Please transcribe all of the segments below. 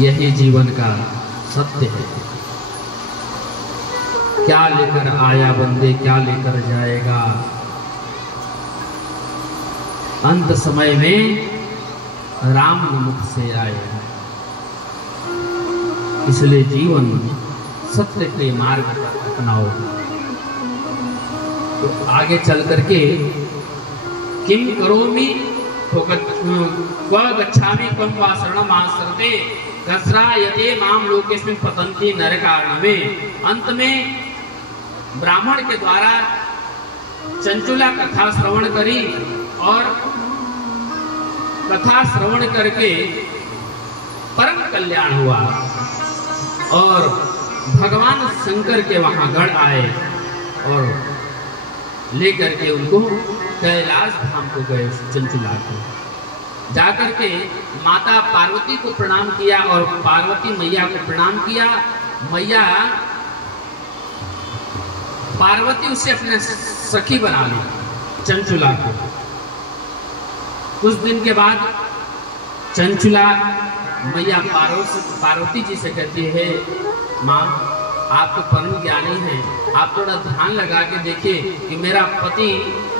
यही जीवन का सत्य है। क्या लेकर आया बंदे, क्या लेकर जाएगा। अंत समय में राम मुख से आएगा। इसलिए जीवन सत्य के मार्ग पर अपनाओ। तो आगे चल करके किम करोमि क्व गच्छामि क्वं वा शरणम् आश्रते कस्रायते माम लोकेस्मिन् पतन्ति नरकार्णवे। अंत में ब्राह्मण के द्वारा चंचुला कथा श्रवण करी और कथा श्रवण करके परम कल्याण हुआ और भगवान शंकर के वहां गढ़ आए और लेकर के उनको कैलाश धाम को गए। चंचुला को जाकर के माता पार्वती को प्रणाम किया और पार्वती मैया को प्रणाम किया। मैया पार्वती उसे अपने सखी बना ली चंचुला को। कुछ दिन के बाद चंचुला मैया पार्वती जी से कहती है, माँ आप तो परम ज्ञानी हैं, आप थोड़ा ध्यान लगा के देखिए कि मेरा पति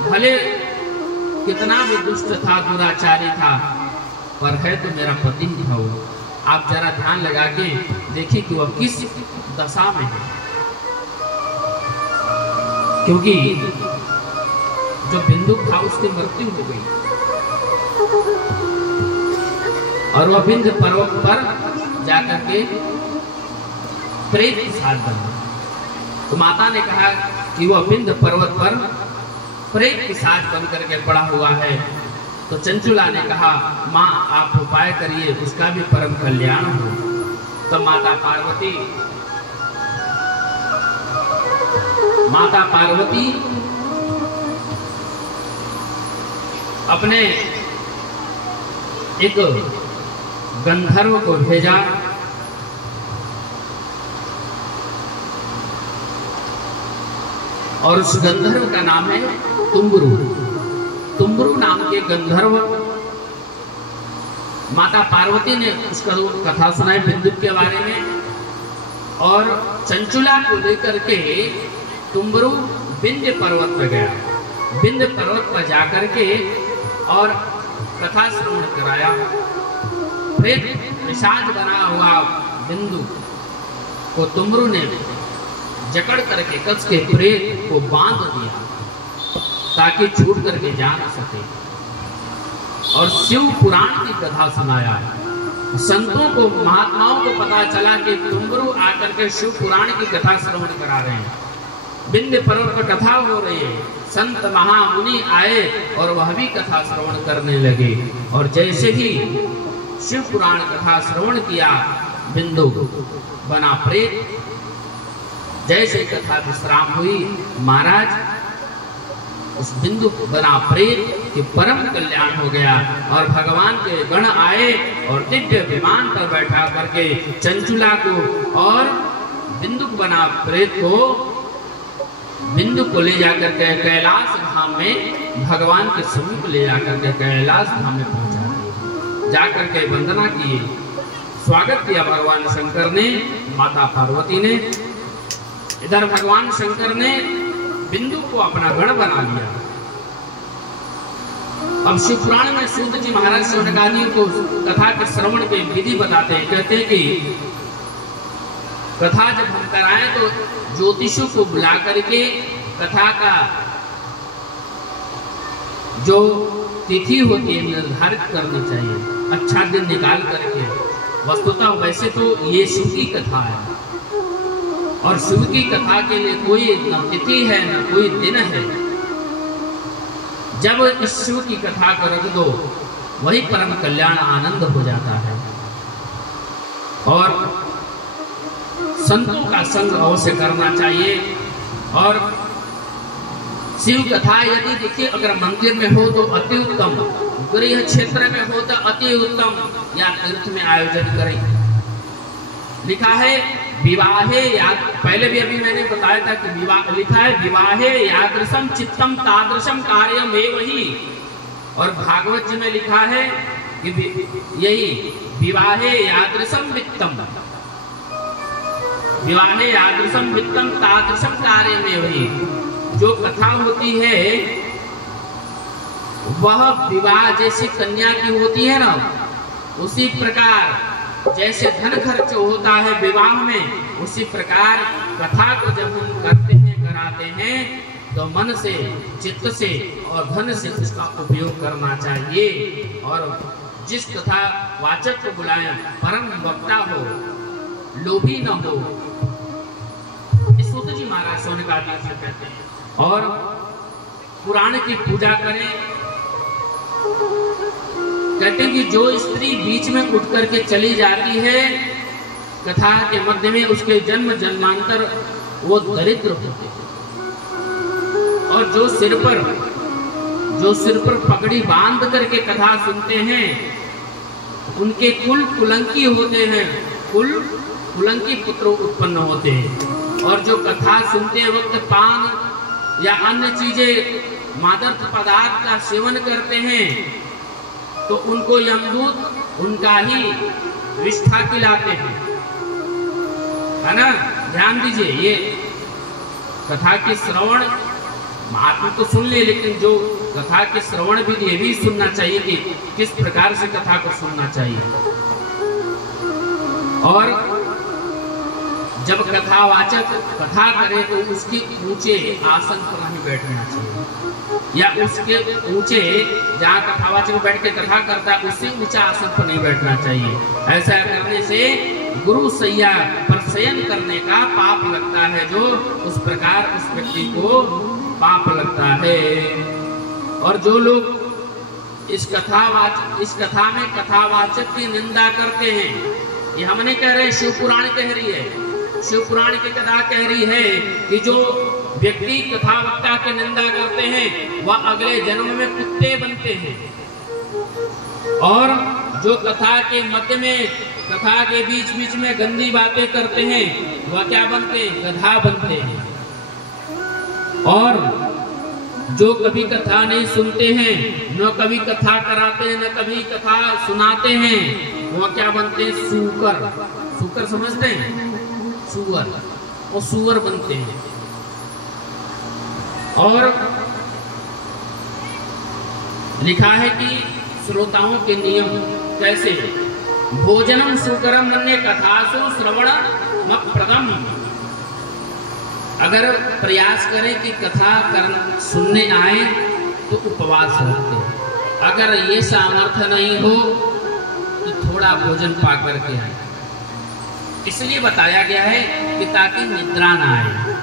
भले कितना भी दुष्ट था, दुराचारी था, पर है तो मेरा पति ही था वो। आप जरा ध्यान लगा के देखिए कि वह किस दशा में है। क्योंकि जो बिंदु था उसकी मृत्यु हो गई और वह विंध्य पर्वत पर जाकर के प्रेत के साथ बना। तो माता ने कहा कि वह विंध्य पर्वत पर प्रेत के साथ बन करके पड़ा हुआ है। तो चंचुला ने कहा, माँ आप उपाय करिए, उसका भी परम कल्याण हो। तो माता पार्वती अपने एक गंधर्व को भेजा और उस गंधर्व का नाम है तुम्बरू। तुम्बरू नाम के गंधर्व माता पार्वती ने उसका कथा सुनाई बिंदु के बारे में और चंचुला को लेकर के तुम्बरू विंध्य पर्वत पर गया। विंध्य पर्वत पर जाकर के और कथा श्रवण कराया। प्रेत पिशाच बना हुआ बिंदु को तुम्बरू ने जकड़ करके कस के प्रेत को बांध दिया ताकि छूट करके जा न सके और शिव पुराण की कथा सुनाया। संतों को, महात्माओं को पता चला कि तुम्बरू आकर के शिव पुराण की कथा श्रवण करा रहे हैं। विंध्य पर्वत पर कथा हो रही है, संत महामुनि आए और वह भी कथा श्रवण करने लगे। और जैसे ही शिव पुराण कथा श्रवण किया, बिंदु बना प्रेत। जैसे कथा विश्राम हुई, महाराज उस बिंदु बना प्रेत के परम कल्याण हो गया और भगवान के गण आए और दिव्य विमान पर बैठा करके चंचुला को और बिंदु बना प्रेत को बिंदु को ले जाकर के कैलाश धाम में भगवान के समीप ले जाकर के कैलाश धाम में पहुंचा दिया। जाकर के वंदना किए, स्वागत किया भगवान शंकर ने, माता पार्वती ने। इधर भगवान शंकर ने बिंदु को अपना गण बना लिया। अब शिव पुराण में सूत जी महाराज शौनकादि को कथा के श्रवण के विधि बताते हैं। कहते हैं कि कथा जब हम कराएं तो ज्योतिषों को बुला करके कथा का जो तिथि होती है निर्धारित करनी चाहिए, अच्छा दिन निकाल करके। वस्तुतः वैसे तो ये शिव की कथा है और शिव की कथा के लिए कोई न तिथि है न कोई दिन है। जब इस शिव की कथा को रख दो वही परम कल्याण आनंद हो जाता है। और संतों का संग अवश्य करना चाहिए। और शिव कथा यदि देखिए अगर मंदिर में हो तो अति उत्तम, गृह क्षेत्र में हो तो अति उत्तम, या तीर्थ में आयोजन करें। लिखा है विवाहे याद, पहले भी अभी मैंने बताया था कि विवाह लिखा है विवाहे यादृशम चित्तम तादृशम कार्यमेव ही। और भागवत जी में लिखा है कि यही विवाहे यादृशम वित्तम, विवाहे यादृशम वित्तम तादृशम कार्य में वही जो कथा होती है वह विवाह जैसी कन्या की होती है ना, उसी प्रकार जैसे धन खर्च होता है विवाह में, उसी प्रकार कथा को जब हम करते हैं कराते हैं तो मन से चित्त से और धन से उसका उपयोग करना चाहिए। और जिस कथा वाचक को बुलाएं परम वक्ता हो, लोभी न हो, सूत जी महाराज सोनेगार जी से कहते हैं। और पुराण की पूजा करें, कहते हैं कि जो स्त्री बीच में उठ करके चली जाती है कथा के मध्य में, उसके जन्म जन्मांतर वो दरिद्र होते हैं। और जो सिर पर पगड़ी बांध करके कथा सुनते हैं उनके कुल कुलंकी होते हैं, कुलंकी पुत्र उत्पन्न होते हैं। और जो कथा सुनते वक्त पान या अन्य चीजें मादक पदार्थ का सेवन करते हैं तो उनको यमदूत उनका ही विष्ठा खिलाते हैं, है ना। ध्यान दीजिए, ये कथा की श्रवण महात्मा तो सुन ले, लेकिन जो कथा के श्रवण भी ये भी सुनना चाहिए कि किस प्रकार से कथा को सुनना चाहिए। और जब कथावाचक कथा करे तो उसकी ऊंचे आसन पर नहीं बैठना चाहिए, या उसके ऊंचे जहाँ कथावाचक बैठ के कथा करता है उससे ऊंचा आसन पर नहीं बैठना चाहिए। ऐसा करने से गुरु सैया पर शयन करने का पाप लगता है, जो उस प्रकार उस व्यक्ति को पाप लगता है। और जो लोग इस कथा में कथावाचक की निंदा करते हैं, ये हम नहीं कह रहे, शिव पुराण कह रही है, शिव पुराण की कथा कह रही है कि जो व्यक्ति कथावक्ता की निंदा करते हैं वह अगले जन्म में कुत्ते बनते हैं। और जो कथा के मध्य में, कथा के बीच बीच में गंदी बातें करते हैं वह क्या बनते हैं? गधा बनते हैं। और जो कभी कथा नहीं सुनते हैं, न कभी कथा कराते हैं, न कभी कथा सुनाते हैं, वह क्या बनते हैं? सूकर। सूकर समझते हैं? सूअर, वो सूअर बनते हैं। और लिखा है कि श्रोताओं के नियम कैसे? भोजनम सुकरम मन्ये कथासु श्रवण मप्रदम। अगर प्रयास करें कि कथा सुनने आए तो उपवास रखते हैं। अगर ये सामर्थ्य नहीं हो तो थोड़ा भोजन पा करके आए। इसलिए बताया गया है कि ताकि निद्रा ना आए।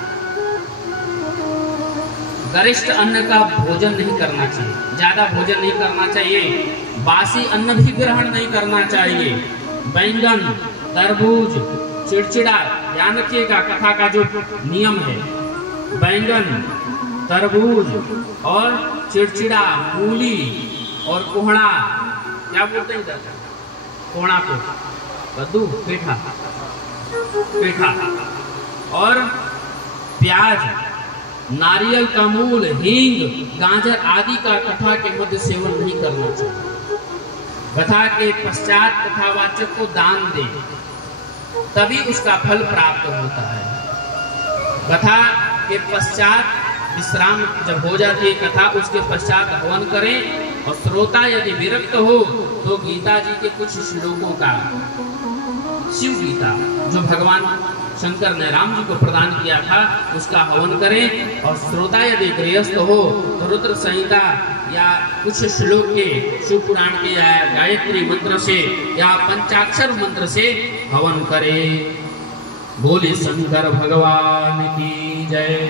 गरिष्ठ अन्न का भोजन नहीं करना चाहिए, ज्यादा भोजन नहीं करना चाहिए, बासी अन्न भी ग्रहण नहीं करना चाहिए। बैंगन, तरबूज, चिड़चिड़ा, ध्यान रखिएगा कथा का जो नियम है, बैंगन, तरबूज और चिड़चिड़ा, मूली और कोहड़ा, क्या बोलते हैं कोहड़ा को? कद्दू, पेठा, और प्याज, नारियल का मूल, हींग, गाजर आदि का कथा के मध्य सेवन नहीं करना चाहिए। कथा के पश्चात कथावाचक को दान दे, तभी उसका फल प्राप्त होता है। कथा के पश्चात विश्राम जब हो जाती है कथा, उसके पश्चात हवन करें। और श्रोता यदि विरक्त हो तो गीता जी के कुछ श्लोकों का, शिव गीता जो भगवान शंकर ने राम जी को प्रदान किया था, उसका हवन करें। और श्रोता यदि गृहस्थ हो तो रुद्र संहिता या कुछ श्लोक के, शिव पुराण के या गायत्री मंत्र से या पंचाक्षर मंत्र से हवन करें। बोले शंकर भगवान की जय।